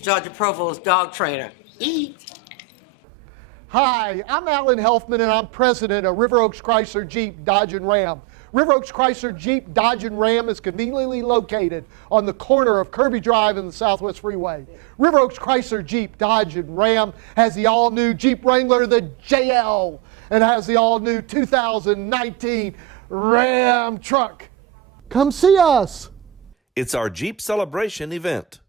Georgia Provost dog trainer. Eat. Hi, I'm Alan Helfman, and I'm president of River Oaks Chrysler Jeep Dodge and Ram. River Oaks Chrysler Jeep Dodge and Ram is conveniently located on the corner of Kirby Drive and the Southwest Freeway. River Oaks Chrysler Jeep Dodge and Ram has the all-new Jeep Wrangler, the JL, and has the all-new 2019 Ram truck. Come see us. It's our Jeep Celebration event.